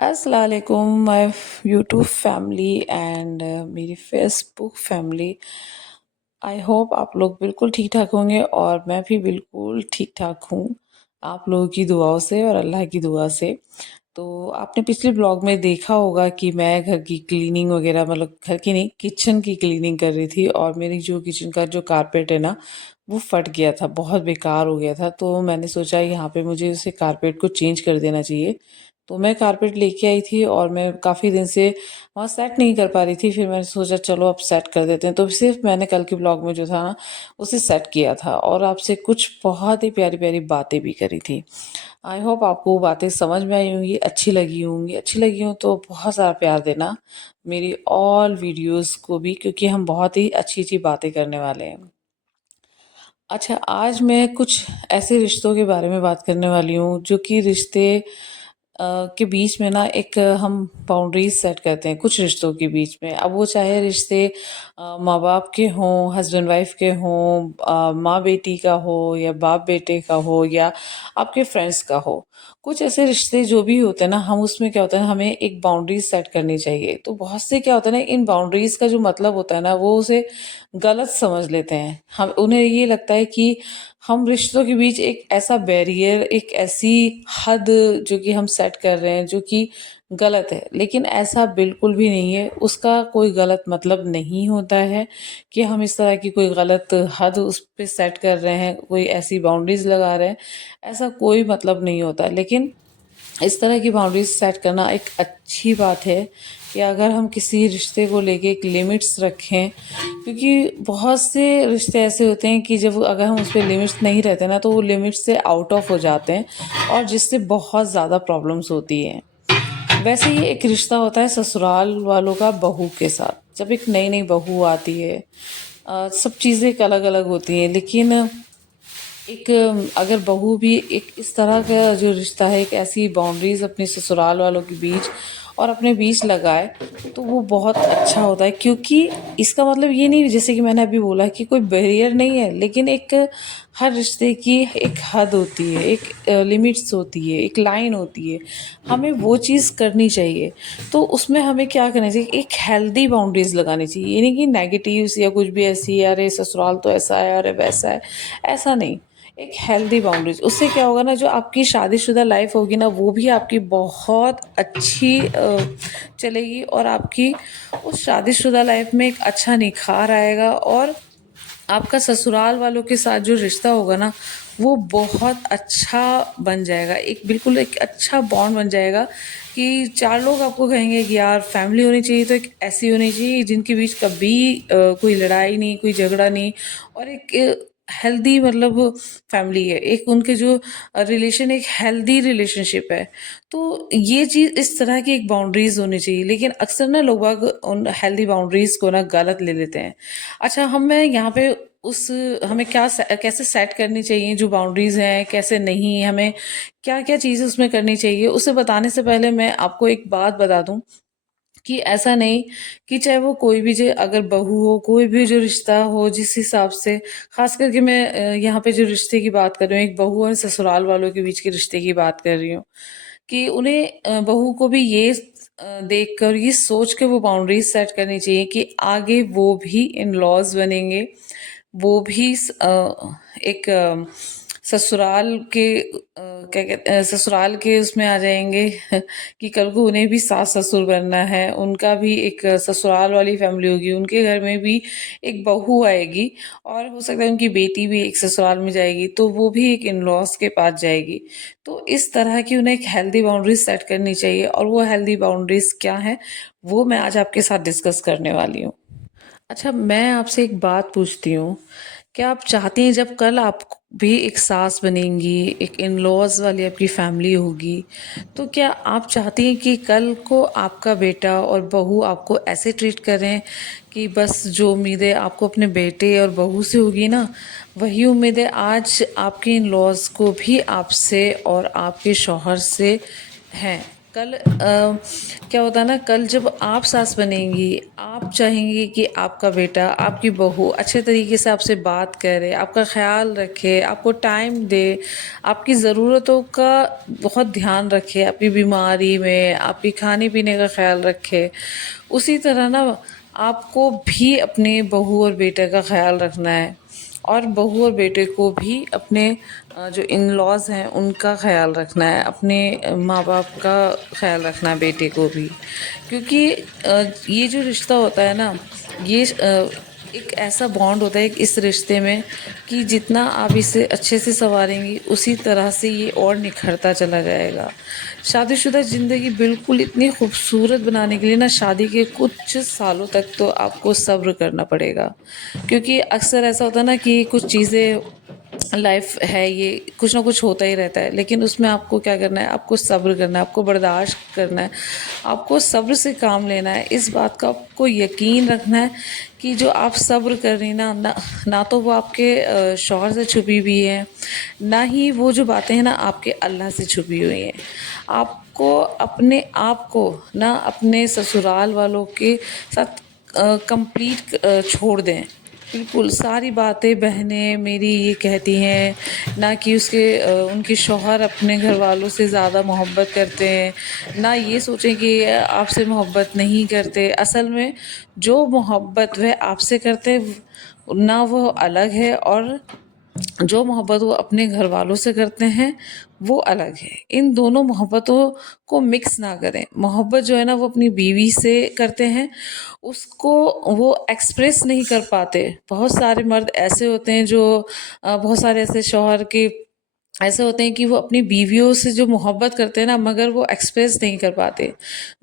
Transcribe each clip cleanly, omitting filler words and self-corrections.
अस्सलाम वालेकुम my YouTube family and मेरी फेसबुक फैमिली। आई होप आप लोग बिल्कुल ठीक ठाक होंगे और मैं भी बिल्कुल ठीक ठाक हूँ आप लोगों की दुआओं से और अल्लाह की दुआ से। तो आपने पिछले ब्लॉग में देखा होगा कि मैं घर की क्लीनिंग वगैरह मतलब घर की नहीं किचन की क्लीनिंग कर रही थी और मेरी जो किचन का जो कारपेट है ना वो फट गया था, बहुत बेकार हो गया था। तो मैंने सोचा यहाँ पे मुझे उसे कारपेट को चेंज कर देना चाहिए। तो मैं कारपेट लेके आई थी और मैं काफ़ी दिन से वहाँ सेट नहीं कर पा रही थी। फिर मैंने सोचा चलो अब सेट कर देते हैं। तो सिर्फ मैंने कल के ब्लॉग में जो था ना उसे सेट किया था और आपसे कुछ बहुत ही प्यारी प्यारी बातें भी करी थी। आई होप आपको वो बातें समझ में आई होंगी, अच्छी लगी होंगी। अच्छी लगी हो तो बहुत सारा प्यार देना मेरी ऑल वीडियोस को भी, क्योंकि हम बहुत ही अच्छी अच्छी बातें करने वाले हैं। अच्छा, आज मैं कुछ ऐसे रिश्तों के बारे में बात करने वाली हूँ जो कि रिश्ते के बीच में ना एक हम बाउंड्रीज सेट करते हैं कुछ रिश्तों के बीच में। अब वो चाहे रिश्ते माँ बाप के हों, हस्बैंड वाइफ के हों, माँ बेटी का हो या बाप बेटे का हो या आपके फ्रेंड्स का हो। कुछ ऐसे रिश्ते जो भी होते हैं ना, हम उसमें क्या होता है हमें एक बाउंड्रीज सेट करनी चाहिए। तो बहुत से क्या होता है ना, इन बाउंड्रीज का जो मतलब होता है ना वो उसे गलत समझ लेते हैं। हम उन्हें ये लगता है कि हम रिश्तों के बीच एक ऐसा बैरियर, एक ऐसी हद जो कि हम सेट कर रहे हैं जो कि गलत है। लेकिन ऐसा बिल्कुल भी नहीं है, उसका कोई गलत मतलब नहीं होता है कि हम इस तरह की कोई गलत हद उस पे सेट कर रहे हैं, कोई ऐसी बाउंड्रीज लगा रहे हैं। ऐसा कोई मतलब नहीं होता। लेकिन इस तरह की बाउंड्रीज सेट करना एक अच्छी बात है कि अगर हम किसी रिश्ते को लेके एक लिमिट्स रखें, क्योंकि बहुत से रिश्ते ऐसे होते हैं कि जब अगर हम उस पर लिमिट्स नहीं रहते ना तो वो लिमिट्स से आउट ऑफ हो जाते हैं और जिससे बहुत ज़्यादा प्रॉब्लम्स होती हैं। वैसे ही एक रिश्ता होता है ससुराल वालों का बहू के साथ। जब एक नई नई बहू आती है, सब चीज़ें एक अलग अलग होती हैं। लेकिन एक अगर बहू भी एक इस तरह का जो रिश्ता है, एक ऐसी बाउंड्रीज अपने ससुराल वालों के बीच और अपने बीच लगाए तो वो बहुत अच्छा होता है। क्योंकि इसका मतलब ये नहीं, जैसे कि मैंने अभी बोला कि कोई बैरियर नहीं है, लेकिन एक हर रिश्ते की एक हद होती है, एक लिमिट्स होती है, एक लाइन होती है। हमें वो चीज़ करनी चाहिए। तो उसमें हमें क्या करना चाहिए, एक हेल्दी बाउंड्रीज लगानी चाहिए। ये नहीं कि नेगेटिव्स या कुछ भी ऐसी, अरे ससुराल तो ऐसा है, अरे वैसा है, ऐसा नहीं। एक हेल्दी बाउंड्रीज, उससे क्या होगा ना, जो आपकी शादीशुदा लाइफ होगी ना वो भी आपकी बहुत अच्छी चलेगी और आपकी उस शादीशुदा लाइफ में एक अच्छा निखार आएगा और आपका ससुराल वालों के साथ जो रिश्ता होगा ना वो बहुत अच्छा बन जाएगा। एक बिल्कुल एक अच्छा बॉन्ड बन जाएगा कि चार लोग आपको कहेंगे कि यार फैमिली होनी चाहिए तो एक ऐसी होनी चाहिए जिनके बीच कभी कोई लड़ाई नहीं, कोई झगड़ा नहीं, और एक हेल्दी मतलब फैमिली है, एक उनके जो रिलेशन एक हेल्दी रिलेशनशिप है। तो ये चीज़ इस तरह की एक बाउंड्रीज होनी चाहिए। लेकिन अक्सर ना लोग बाग उन हेल्दी बाउंड्रीज को ना गलत ले लेते हैं। अच्छा, हम मैं यहाँ पे उस हमें कैसे सेट करनी चाहिए जो बाउंड्रीज हैं, कैसे नहीं, हमें क्या क्या चीज़ें उसमें करनी चाहिए, उसे बताने से पहले मैं आपको एक बात बता दूं कि ऐसा नहीं कि चाहे वो कोई भी, जो अगर बहू हो, कोई भी जो रिश्ता हो, जिस हिसाब से खास करके मैं यहाँ पे जो रिश्ते की बात कर रही हूँ, एक बहू और ससुराल वालों के बीच के रिश्ते की बात कर रही हूँ, कि उन्हें बहू को भी ये देख कर, ये सोच के वो बाउंड्रीज सेट करनी चाहिए कि आगे वो भी इन लॉज बनेंगे, वो भी एक ससुराल के क्या कहते हैं, ससुराल के उसमें आ जाएंगे कि कल को उन्हें भी सास ससुर बनना है, उनका भी एक ससुराल वाली फैमिली होगी, उनके घर में भी एक बहू आएगी और हो सकता है उनकी बेटी भी एक ससुराल में जाएगी तो वो भी एक इन लॉज के पास जाएगी। तो इस तरह की उन्हें एक हेल्दी बाउंड्रीज सेट करनी चाहिए और वो हेल्दी बाउंड्रीज क्या है वो मैं आज आपके साथ डिस्कस करने वाली हूँ। अच्छा, मैं आपसे एक बात पूछती हूँ, क्या आप चाहती हैं जब कल आप भी एक सास बनेंगी, एक इन लॉज वाली आपकी फैमिली होगी, तो क्या आप चाहती हैं कि कल को आपका बेटा और बहू आपको ऐसे ट्रीट करें कि बस जो उम्मीदें आपको अपने बेटे और बहू से होगी ना, वही उम्मीदें आज आपके इन लॉज को भी आपसे और आपके शौहर से हैं? कल क्या होता है ना, कल जब आप सास बनेंगी, आप चाहेंगी कि आपका बेटा, आपकी बहू अच्छे तरीके से आपसे बात करे, आपका ख्याल रखे, आपको टाइम दे, आपकी ज़रूरतों का बहुत ध्यान रखे, आपकी बीमारी में, आपकी खाने पीने का ख्याल रखे। उसी तरह ना आपको भी अपने बहू और बेटे का ख्याल रखना है, और बहू और बेटे को भी अपने जो इन लॉज हैं उनका ख्याल रखना है, अपने माँ बाप का ख्याल रखना है बेटे को भी। क्योंकि ये जो रिश्ता होता है ना, ये एक ऐसा बॉन्ड होता है इस रिश्ते में कि जितना आप इसे अच्छे से संवारेंगी उसी तरह से ये और निखरता चला जाएगा। शादीशुदा ज़िंदगी बिल्कुल इतनी खूबसूरत बनाने के लिए ना, शादी के कुछ सालों तक तो आपको सब्र करना पड़ेगा। क्योंकि अक्सर ऐसा होता है ना कि कुछ चीज़ें, लाइफ है ये, कुछ ना कुछ होता ही रहता है, लेकिन उसमें आपको क्या करना है, आपको सब्र करना है, आपको बर्दाश्त करना है, आपको सब्र से काम लेना है। इस बात का आपको यकीन रखना है कि जो आप सब्र कर रही ना तो वो आपके शौहर से छुपी हुई है, ना ही वो जो बातें हैं ना आपके अल्लाह से छुपी हुई हैं। आपको अपने आप को ना अपने ससुराल वालों के साथ कंप्लीट छोड़ दें। बिल्कुल सारी बातें बहनें मेरी ये कहती हैं ना कि उनके शौहर अपने घर वालों से ज़्यादा मोहब्बत करते हैं, ना ये सोचें कि आपसे मोहब्बत नहीं करते। असल में जो मोहब्बत वह आपसे करते ना वो अलग है, और जो मोहब्बत वो अपने घर वालों से करते हैं वो अलग है। इन दोनों मोहब्बतों को मिक्स ना करें। मोहब्बत जो है ना वो अपनी बीवी से करते हैं, उसको वो एक्सप्रेस नहीं कर पाते। बहुत सारे मर्द ऐसे होते हैं जो बहुत सारे ऐसे शौहर के ऐसे होते हैं कि वो अपनी बीवियों से जो मोहब्बत करते हैं ना, मगर वो एक्सप्रेस नहीं कर पाते।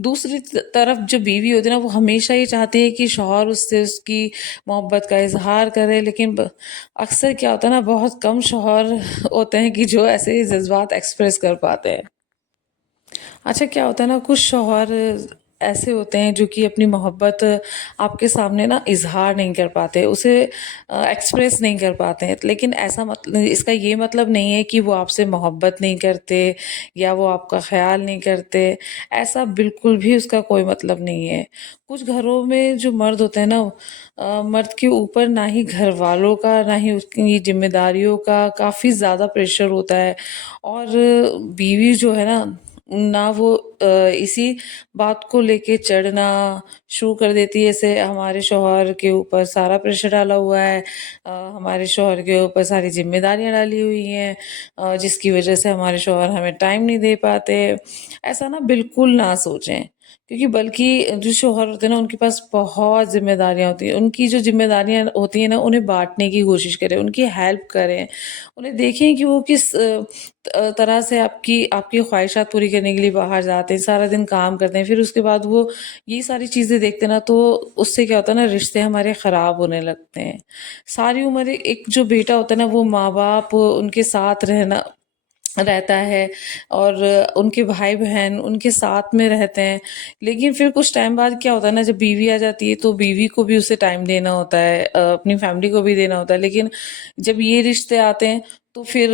दूसरी तरफ जो बीवी होती है ना, वो हमेशा ये चाहती है कि शौहर उससे उसकी मोहब्बत का इजहार करे, लेकिन अक्सर क्या होता है ना, बहुत कम शौहर होते हैं कि जो ऐसे जज्बात एक्सप्रेस कर पाते हैं। अच्छा, क्या होता है ना, कुछ शौहर ऐसे होते हैं जो कि अपनी मोहब्बत आपके सामने ना इजहार नहीं कर पाते, उसे एक्सप्रेस नहीं कर पाते हैं। लेकिन ऐसा मतलब, इसका ये मतलब नहीं है कि वो आपसे मोहब्बत नहीं करते या वो आपका ख्याल नहीं करते। ऐसा बिल्कुल भी उसका कोई मतलब नहीं है। कुछ घरों में जो मर्द होते हैं ना, मर्द के ऊपर ना ही घर वालों का ना ही उसकी जिम्मेदारियों का काफ़ी ज़्यादा प्रेशर होता है, और बीवी जो है ना, ना वो इसी बात को लेके चढ़ना शुरू कर देती है, जैसे हमारे शौहर के ऊपर सारा प्रेशर डाला हुआ है, हमारे शौहर के ऊपर सारी जिम्मेदारियां डाली हुई हैं, जिसकी वजह से हमारे शौहर हमें टाइम नहीं दे पाते। ऐसा ना बिल्कुल ना सोचें, क्योंकि बल्कि जो शौहर होते हैं ना उनके पास बहुत जिम्मेदारियां होती हैं। उनकी जो जिम्मेदारियां होती हैं ना, उन्हें बांटने की कोशिश करें, उनकी हेल्प करें, उन्हें देखें कि वो किस तरह से आपकी आपकी ख्वाहिशात पूरी करने के लिए बाहर जाते हैं, सारा दिन काम करते हैं, फिर उसके बाद वो ये सारी चीज़ें देखते हैं ना, तो उससे क्या होता है ना, रिश्ते हमारे ख़राब होने लगते हैं। सारी उम्र एक जो बेटा होता है ना, वो माँ बाप उनके साथ रहता है, और उनके भाई बहन उनके साथ में रहते हैं। लेकिन फिर कुछ टाइम बाद क्या होता है ना, जब बीवी आ जाती है तो बीवी को भी उसे टाइम देना होता है, अपनी फैमिली को भी देना होता है। लेकिन जब ये रिश्ते आते हैं तो फिर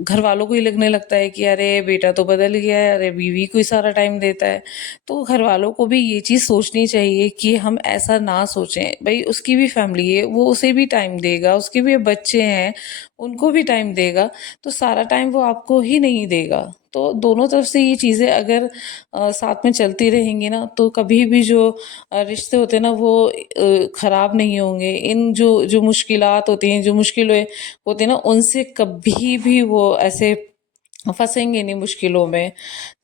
घर वालों को ही लगने लगता है कि अरे बेटा तो बदल गया है, अरे बीवी को ही सारा टाइम देता है। तो घर वालों को भी ये चीज़ सोचनी चाहिए कि हम ऐसा ना सोचें। भाई उसकी भी फैमिली है, वो उसे भी टाइम देगा, उसके भी बच्चे हैं, उनको भी टाइम देगा। तो सारा टाइम वो आपको ही नहीं देगा। तो दोनों तरफ से ये चीज़ें अगर साथ में चलती रहेंगी ना, तो कभी भी जो रिश्ते होते हैं ना वो खराब नहीं होंगे। इन जो जो मुश्किलात होती हैं, जो मुश्किलें होती हैं ना, उनसे कभी भी वो ऐसे फंसेंगे नहीं मुश्किलों में।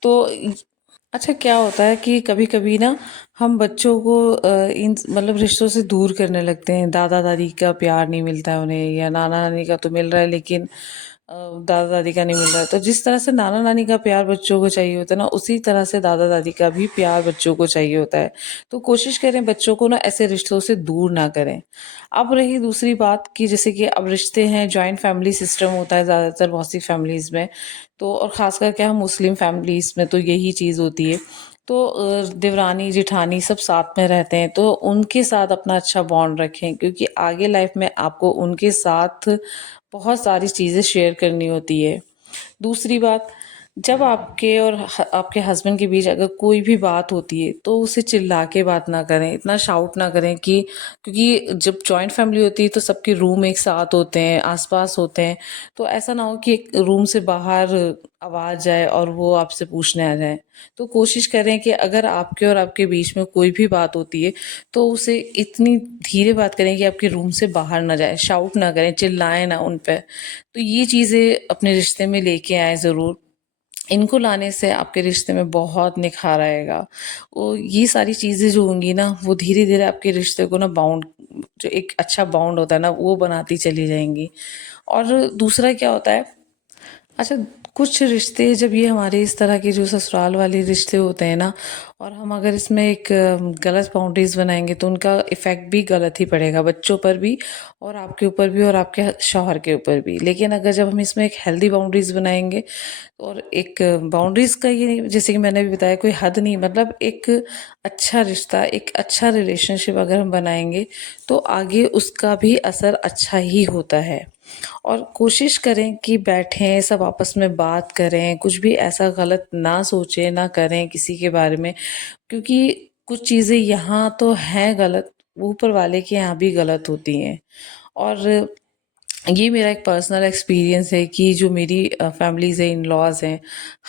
तो अच्छा, क्या होता है कि कभी-कभी ना हम बच्चों को इन मतलब रिश्तों से दूर करने लगते हैं। दादा-दादी का प्यार नहीं मिलता है उन्हें, या नाना-नानी का तो मिल रहा है, लेकिन दादा-दादी का नहीं मिल रहा है। तो जिस तरह से नाना-नानी का प्यार बच्चों को चाहिए होता है ना, उसी तरह से दादा-दादी का भी प्यार बच्चों को चाहिए होता है। तो कोशिश करें बच्चों को ना ऐसे रिश्तों से दूर ना करें। अब रही दूसरी बात कि जैसे कि अब रिश्ते हैं, जॉइंट फैमिली सिस्टम होता है ज़्यादातर बहुत सी फैमिलीज़ में। तो और ख़ासकर क्या, हम मुस्लिम फैमिलीज़ में तो यही चीज़ होती है। तो देवरानी जेठानी सब साथ में रहते हैं, तो उनके साथ अपना अच्छा बॉन्ड रखें, क्योंकि आगे लाइफ में आपको उनके साथ बहुत सारी चीज़ें शेयर करनी होती है। दूसरी बात, जब आपके और आपके हस्बैंड के बीच अगर कोई भी बात होती है तो उसे चिल्ला के बात ना करें, इतना शाउट ना करें कि क्योंकि जब जॉइंट फैमिली होती है तो सबके रूम एक साथ होते हैं, आसपास होते हैं, तो ऐसा ना हो कि एक रूम से बाहर आवाज़ जाए और वो आपसे पूछने आ जाए। तो कोशिश करें कि अगर आपके और आपके बीच में कोई भी बात होती है तो उसे इतनी धीरे बात करें कि आपके रूम से बाहर ना जाए, शाउट ना करें, चिल्लाएं ना उन पे। तो ये चीज़ें अपने रिश्ते में लेके आए ज़रूर। इनको लाने से आपके रिश्ते में बहुत निखार आएगा। वो ये सारी चीज़ें जो होंगी ना, वो धीरे-धीरे आपके रिश्ते को ना बाउंड, जो एक अच्छा बाउंड होता है ना, वो बनाती चली जाएँगी। और दूसरा क्या होता है, अच्छा, कुछ रिश्ते जब ये हमारे इस तरह के जो ससुराल वाले रिश्ते होते हैं ना, और हम अगर इसमें एक गलत बाउंड्रीज बनाएंगे तो उनका इफेक्ट भी गलत ही पड़ेगा, बच्चों पर भी और आपके ऊपर भी और आपके शौहर के ऊपर भी। लेकिन अगर जब हम इसमें एक हेल्दी बाउंड्रीज बनाएंगे, और एक बाउंड्रीज का ये नहीं, जैसे कि मैंने भी बताया, कोई हद नहीं, मतलब एक अच्छा रिश्ता, एक अच्छा रिलेशनशिप अगर हम बनाएंगे तो आगे उसका भी असर अच्छा ही होता है। और कोशिश करें कि बैठें, सब आपस में बात करें, कुछ भी ऐसा गलत ना सोचें, ना करें किसी के बारे में, क्योंकि कुछ चीज़ें यहाँ तो हैं गलत, ऊपर वाले के यहाँ भी गलत होती हैं। और ये मेरा एक पर्सनल एक्सपीरियंस है कि जो मेरी फैमिलीज़ है, इन लॉज हैं,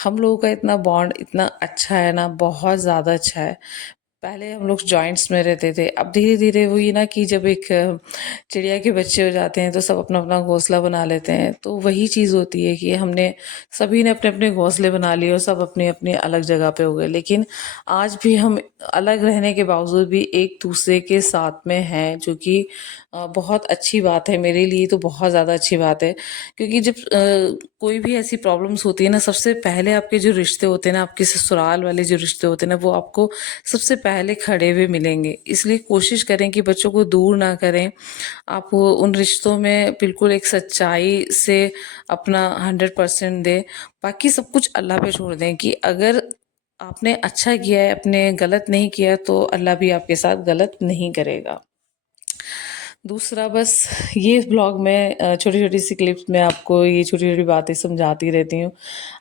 हम लोगों का इतना बॉन्ड इतना अच्छा है ना, बहुत ज़्यादा अच्छा है। पहले हम लोग जॉइंट्स में रहते थे, अब धीरे धीरे वही ना कि जब एक चिड़िया के बच्चे हो जाते हैं तो सब अपना अपना घोंसला बना लेते हैं, तो वही चीज़ होती है कि हमने सभी ने अपने अपने घोंसले बना लिए और सब अपनी अपनी अलग जगह पे हो गए। लेकिन आज भी हम अलग रहने के बावजूद भी एक दूसरे के साथ में हैं, जो कि बहुत अच्छी बात है, मेरे लिए तो बहुत ज़्यादा अच्छी बात है। क्योंकि जब कोई भी ऐसी प्रॉब्लम्स होती है ना, सबसे पहले आपके जो रिश्ते होते हैं ना, आपके ससुराल वाले जो रिश्ते होते हैं ना, वो आपको सबसे पहले खड़े हुए मिलेंगे। इसलिए कोशिश करें कि बच्चों को दूर ना करें, आप उन रिश्तों में बिल्कुल एक सच्चाई से अपना 100% दें। बाकी सब कुछ अल्लाह पे छोड़ दें कि अगर आपने अच्छा किया है, आपने गलत नहीं किया, तो अल्लाह भी आपके साथ गलत नहीं करेगा। दूसरा, बस ये ब्लॉग में छोटी-छोटी सी क्लिप्स में आपको ये छोटी-छोटी बातें समझाती रहती हूँ।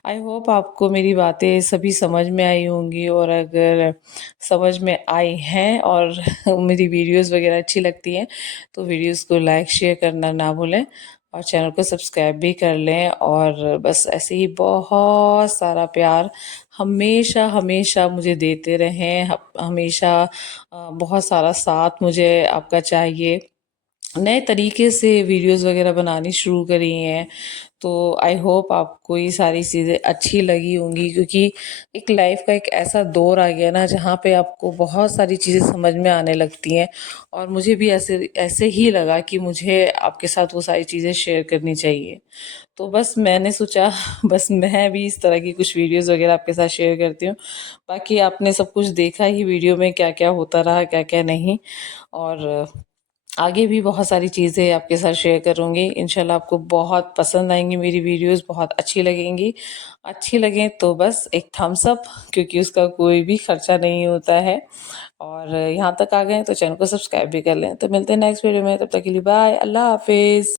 आई होप आपको मेरी बातें सभी समझ में आई होंगी, और अगर समझ में आई हैं और मेरी वीडियोस वगैरह अच्छी लगती हैं, तो वीडियोस को लाइक शेयर करना ना भूलें, और चैनल को सब्सक्राइब भी कर लें। और बस ऐसे ही बहुत सारा प्यार हमेशा हमेशा मुझे देते रहें, हमेशा बहुत सारा साथ मुझे आपका चाहिए। नए तरीके से वीडियोस वगैरह बनानी शुरू करी हैं, तो आई होप आपको ये सारी चीज़ें अच्छी लगी होंगी, क्योंकि एक लाइफ का एक ऐसा दौर आ गया ना जहाँ पे आपको बहुत सारी चीज़ें समझ में आने लगती हैं, और मुझे भी ऐसे ऐसे ही लगा कि मुझे आपके साथ वो सारी चीज़ें शेयर करनी चाहिए। तो बस मैंने सोचा बस मैं भी इस तरह की कुछ वीडियोस वगैरह आपके साथ शेयर करती हूँ। बाकी आपने सब कुछ देखा ही वीडियो में, क्या क्या होता रहा, क्या क्या नहीं। और आगे भी बहुत सारी चीज़ें आपके साथ शेयर करूँगी। इंशाल्लाह आपको बहुत पसंद आएँगी मेरी वीडियोज़, बहुत अच्छी लगेंगी। अच्छी लगें तो बस एक थम्स अप, क्योंकि उसका कोई भी खर्चा नहीं होता है। और यहाँ तक आ गए तो चैनल को सब्सक्राइब भी कर लें। तो मिलते हैं नेक्स्ट वीडियो में, तब तक के लिए बाय, अल्लाह हाफ़िज़।